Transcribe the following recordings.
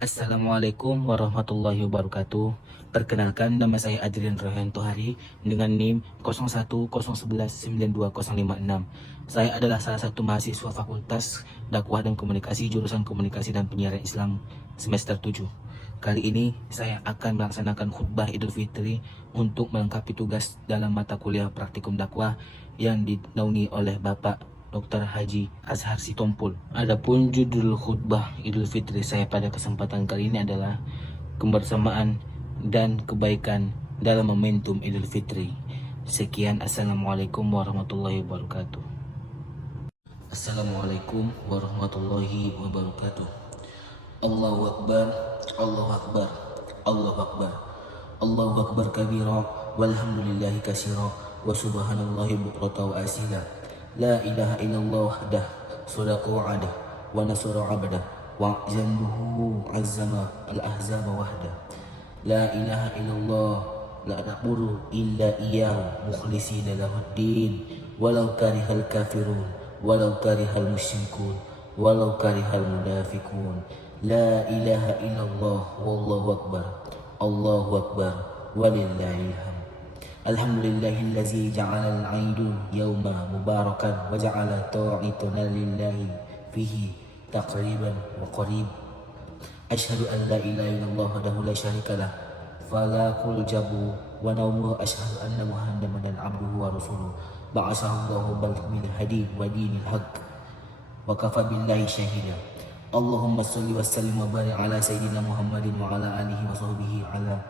Assalamualaikum warahmatullahi wabarakatuh. Perkenalkan, nama saya Adrian Rohanto Hari dengan NIM 0101192056. Saya adalah salah satu mahasiswa Fakultas Dakwah dan Komunikasi jurusan Komunikasi dan Penyiaran Islam semester 7. Kali ini saya akan melaksanakan khutbah Idul Fitri untuk melengkapi tugas dalam mata kuliah praktikum dakwah yang dinaungi oleh Bapak Dr. Haji Azhar Sitompul. Adapun judul khutbah Idul Fitri saya pada kesempatan kali ini adalah kebersamaan dan kebaikan dalam momentum Idul Fitri. Sekian, Assalamualaikum warahmatullahi wabarakatuh. Assalamualaikum warahmatullahi wabarakatuh. Allahu Akbar, Allahu Akbar, Allahu Akbar, Allahu Akbar kabira, walhamdulillahi katsira, wa subhanallahi bukrata wa asila. La ilaha illallah wahdah, sadaqa wa'adah, wa nasara 'abdah, wa janbuhu azzama al-ahzaba wahdah. La ilaha illallah, la na'budu illa iyyahu mukhlishina lahuddin, walau karihal kafirun, walau karihal musyrikun, walau karihal munafiqun. La ilaha illallah, wallahu akbar, Allahu akbar, walillahil hamd. Alhamdulillahillazi ja'ala al-'aidu yawma mubarakan wa ja'ala ta'ituna lillahi fihi taqriban wa qarib. Asyhadu an la ilaha illallah wahdahu la syarika lah, falakul jabu wa nawmu, asyhadu anna muhammadan abduhu wa rasuluh, ba'athahu Allahu bil hadi wa dinil haqq wa kafa billahi syahida. Allahumma shalli wa sallim wa barik ala sayyidina Muhammadin wa ala alihi wa sahbihi ala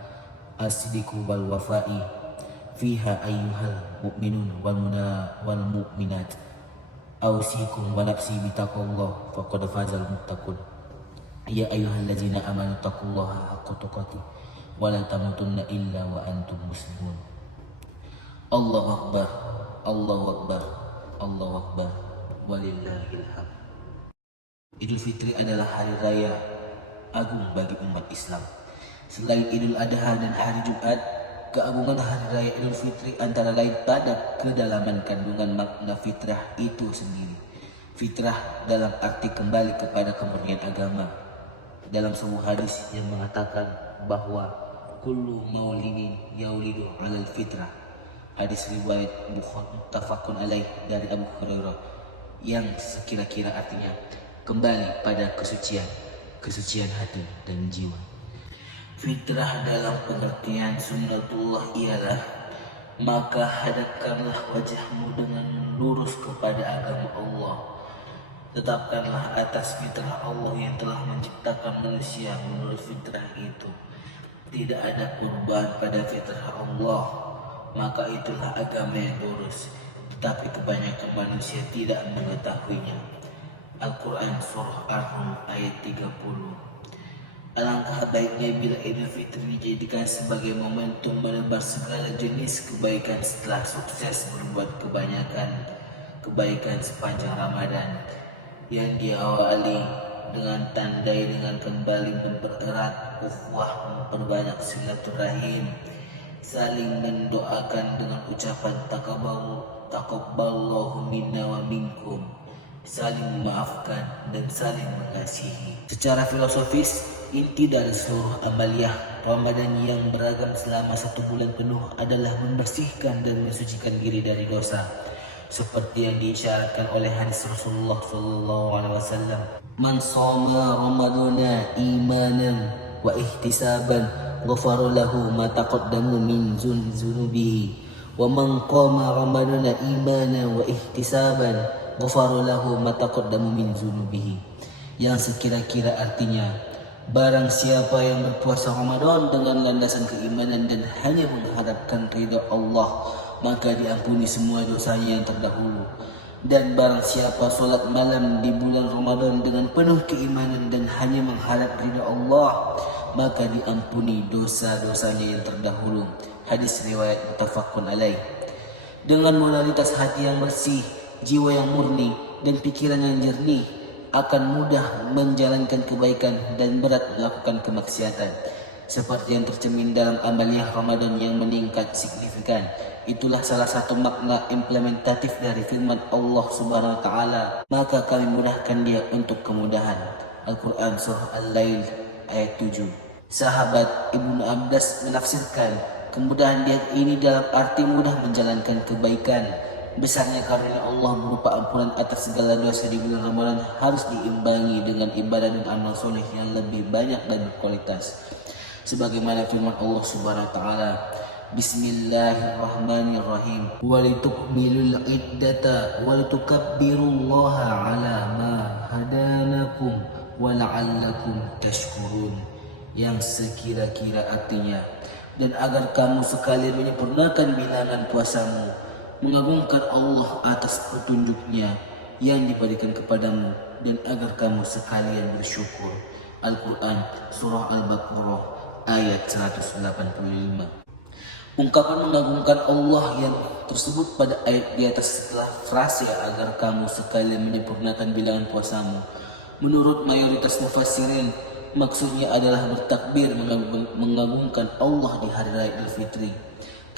as-sidqi wal wafa'i fiha ayyuhal mu'minun wal mu'minat. Ausikum wa nafsi bitaqwallah faqad fazal muttaqun. Ya ayyuhallazina amanu taqullaha haqqa tuqatih wa la tamutunna illa wa antum muslimun. Allahu akbar, Allahu akbar, Allahu akbar, walillahil hamd. Idul Fitri adalah hari raya agung bagi umat Islam. Selain Idul Adha dan hari Jumat, keagungan hari raya Idul Fitri antara lain pada kedalaman kandungan makna fitrah itu sendiri. Fitrah dalam arti kembali kepada kemurnian agama. Dalam sebuah hadis yang mengatakan bahwa kullu maulidin yaulidu alal fitrah. Hadis riwayat Bukhari muttafaqun alaih dari Abu Hurairah, yang sekira-kira artinya kembali pada kesucian hati dan jiwa. Fitrah dalam pengertian sunnatullah ialah, maka hadapkanlah wajahmu dengan lurus kepada agama Allah. Tetapkanlah atas fitrah Allah yang telah menciptakan manusia menurut fitrah itu. Tidak ada perubahan pada fitrah Allah, maka itulah agama yang lurus. Tetapi kebanyakan manusia tidak mengetahuinya. Al-Quran Surah Ar-Rum ayat 30. Alangkah baiknya bila Idul Fitri dijadikan sebagai momentum menebar segala jenis kebaikan setelah sukses berbuat kebaikan sepanjang Ramadan, yang diawali dengan tandai dengan kembali mempererat ukhuwah, memperbanyak silaturahim, saling mendoakan dengan ucapan taqabbalallahu minna wa minkum, saling memaafkan dan saling mengasihi. Secara filosofis, inti dari seluruh amaliyah Ramadan yang beragam selama 1 bulan penuh adalah membersihkan dan mensucikan diri dari dosa, seperti yang diisyaratkan oleh hadis Rasulullah SAW. Man shoma Ramadana imanan wa ihtisaban ghafara lahu ma taqaddama min dzunubihi, wa man qama Ramadana imanan wa ihtisaban ghafara lahu ma taqaddama min dzunubihi, yang sekira-kira artinya, barang siapa yang berpuasa Ramadan dengan landasan keimanan dan hanya mengharapkan ridha Allah, maka diampuni semua dosanya yang terdahulu. Dan barang siapa solat malam di bulan Ramadan dengan penuh keimanan dan hanya mengharap ridha Allah, maka diampuni dosa-dosanya yang terdahulu. Hadis riwayat muttafaqun alaih. Dengan moralitas hati yang bersih, jiwa yang murni, dan pikiran yang jernih, akan mudah menjalankan kebaikan dan berat melakukan kemaksiatan. Seperti yang tercermin dalam amaliyah Ramadan yang meningkat signifikan. Itulah salah satu makna implementatif dari firman Allah Subhanahu wa taala, maka kami mudahkan dia untuk kemudahan. Al-Quran Surah Al-Lail ayat 7. Sahabat Ibnu Abbas menafsirkan kemudahan diet ini dalam arti mudah menjalankan kebaikan. Besarnya karunia Allah berupa ampunan atas segala dosa di bulan Ramadan harus diimbangi dengan ibadah dan amal soleh yang lebih banyak dan berkualitas. Sebagaimana firman Allah Subhanahu wa taala, Bismillahirrahmanirrahim. Walitukmilul iddata walitukabbirullaha ala ma hadanakum wa la'allakum tashkurun. Yang sekira-kira artinya, dan agar kamu sekalian menyempurnakan bilangan puasamu, mengagungkan Allah atas petunjuknya yang diberikan kepadamu, dan agar kamu sekalian bersyukur. Al-Quran Surah Al-Baqarah ayat 185. Ungkapan mengagungkan Allah yang tersebut pada ayat di atas setelah frase agar kamu sekalian menyempurnakan bilangan puasamu, menurut mayoritas mufassirin maksudnya adalah bertakbir mengagungkan Allah di hari raya Idul Fitri,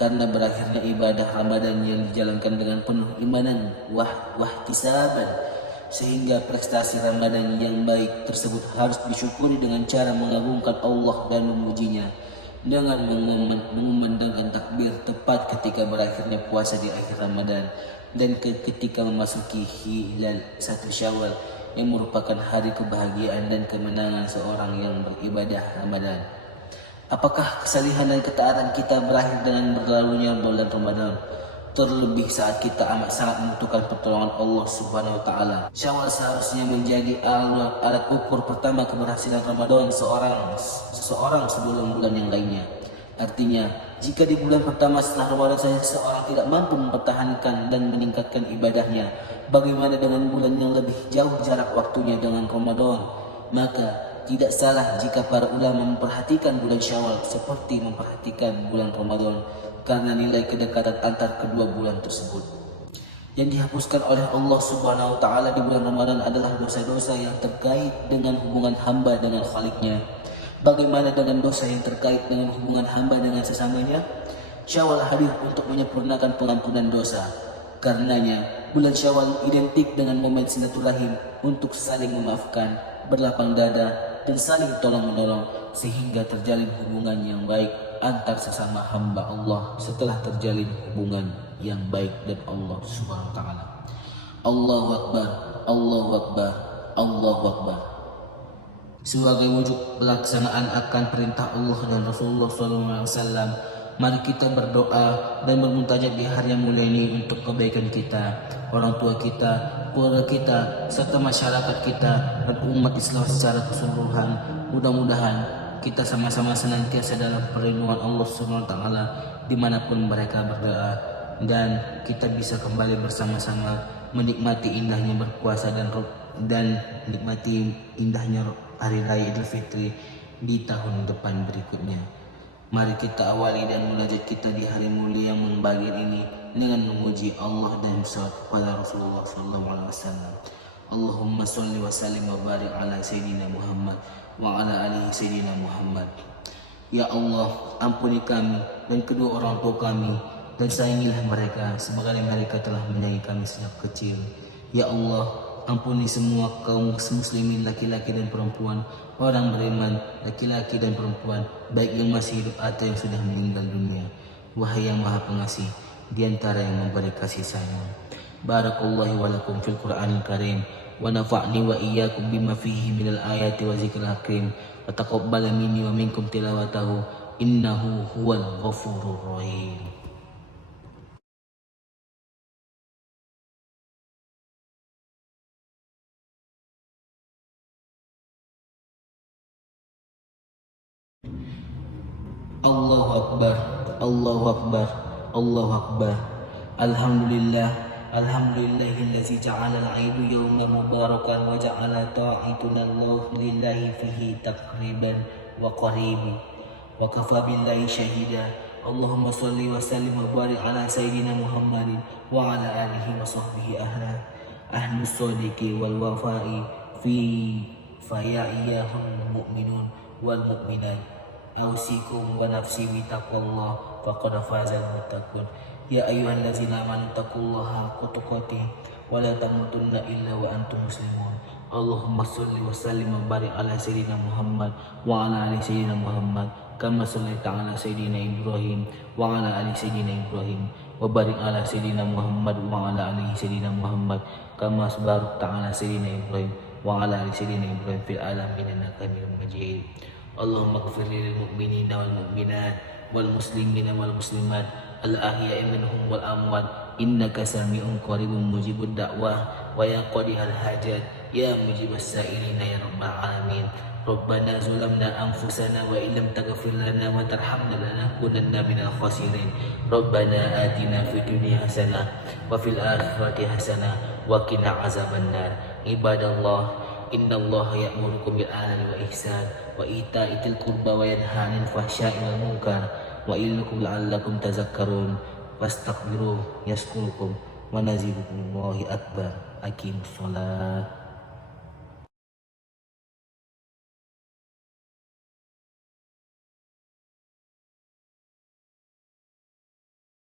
karena berakhirnya ibadah Ramadan yang dijalankan dengan penuh imanan wahtisaban, sehingga prestasi Ramadan yang baik tersebut harus disyukuri dengan cara mengagungkan Allah dan memujinya dengan mengumandangkan takbir tepat ketika berakhirnya puasa di akhir Ramadan dan ketika memasuki hilal 1 Syawal yang merupakan hari kebahagiaan dan kemenangan seorang yang beribadah Ramadan. Apakah kesalihan dan ketaatan kita berakhir dengan berlalunya bulan Ramadan? Terlebih saat kita amat sangat membutuhkan pertolongan Allah Subhanahu wa taala. Syawal seharusnya menjadi alat ukur pertama keberhasilan Ramadan seseorang sebelum bulan yang lainnya. Artinya, jika di bulan pertama setelah Ramadan saja seseorang tidak mampu mempertahankan dan meningkatkan ibadahnya, bagaimana dengan bulan yang lebih jauh jarak waktunya dengan Ramadan? Maka tidak salah jika para ulama memperhatikan bulan Syawal seperti memperhatikan bulan Ramadan, karena nilai kedekatan antar kedua bulan tersebut. Yang dihapuskan oleh Allah Subhanahu wa taala di bulan Ramadan adalah dosa-dosa yang terkait dengan hubungan hamba dengan Khalik-Nya. Bagaimana dengan dosa yang terkait dengan hubungan hamba dengan sesamanya? Syawal hadir untuk menyempurnakan pengampunan dosa. Karenanya, bulan Syawal identik dengan momen silaturahim untuk saling memaafkan, berlapang dada, dan saling tolong-menolong sehingga terjalin hubungan yang baik antar sesama hamba Allah setelah terjalin hubungan yang baik dan Allah Subhanahu wa taala. Allahu Akbar, Allahu Akbar, Allahu Akbar. Sebagai wujud pelaksanaan akan perintah Allah dan Rasulullah SAW, mari kita berdoa dan bermuntajat di hari yang mulia ini untuk kebaikan kita, orang tua kita, keluarga kita, serta masyarakat kita dan umat Islam secara keseluruhan. Mudah-mudahan kita sama-sama senantiasa dalam perlindungan Allah Subhanahu wa taala dimanapun mereka berdoa, dan kita bisa kembali bersama-sama menikmati indahnya berpuasa dan menikmati indahnya hari raya Idul Fitri di tahun depan berikutnya. Mari kita awali dan munajat kita di hari mulia yang membahagiakan ini dengan memuji Allah dan bersalawat kepada Rasulullah SAW. Allahumma sholli wa sallim wa barik ala Sayyidina Muhammad wa ala alihi Sayyidina Muhammad. Ya Allah, ampuni kami dan kedua orang tua kami, dan sayangilah mereka sebagaimana mereka telah menyayangi kami sejak kecil. Ya Allah, ampuni semua kaum muslimin laki-laki dan perempuan, orang beriman laki-laki dan perempuan, baik yang masih hidup atau yang sudah meninggal dunia. Wahai yang Maha Pengasih, di antara yang memberi kasih sayang. Barakallahu wa lakum fil Qur'anil Karim, wa nafa'ni wa iyyakum bima fihi minal ayati wa zikril hakim, wa taqabbal minni wa minkum tilawatahu, innahu huwal ghafurur rahim. Allahu Akbar, Allahu Akbar, Allahu Akbar. Alhamdulillah, alhamdulillahillazi ja'ala al-'aidu yawman mubarakan wa ja'ala ta'ituna lillahi fihi taqriban wa qaribi wa kafa billahi syahida. Allahumma salli wa sallim wa barik ala sayyidina Muhammadin wa ala alihi wa sahbihi ahlus sadiqi wal wafa'i fi fayaiyahul mu'minun wal mu'minat. Ausikum wa nafsi bi taqwallah faqad fazal muttaqun. Ya ayyuhallazina amanu taqullaha haqqa tuqatih wa la tamutunna illa wa antum muslimun. Allahumma salli wa sallim wa barik ala Sayyidina Muhammad wa ala ali Sayyidina Muhammad kama sallaita ala Sayyidina Ibrahim wa ala ali Sayyidina Ibrahim wa barik ala Sayyidina Muhammad wa ala ali Sayyidina Muhammad kama barakta ala Sayyidina Ibrahim wa ala ali Sayyidina Ibrahim fil alamin innaka Hamidum Majid. Allahumma ighfir lil mu'minina wal mu'minat wal muslimina wal muslimat al ahya'i minhum wal amwat innaka sami'un qaribun mujibud da'wah wa ya qadihal hajat ya mujibas sa'ilina ya rabbal alamin. Rabbana zulamna anfusana wa illam taghfir lana wa tarhamna lanakunanna minal khasirin. Rabbana atina fid dunya hasanah wa fil akhirati hasanah wa qina azabannar. Ibadallah, innallaha ya'murukum bil adli wal ihsan wa ita'i dzil qurba wa yanha 'anil fahsya'i wal munkar wa ya'idukum la'allakum tadhakkarun. Wastaghfiruhu yaskurkum wa nazidukum. Allahu akbar. Aqimus shalah.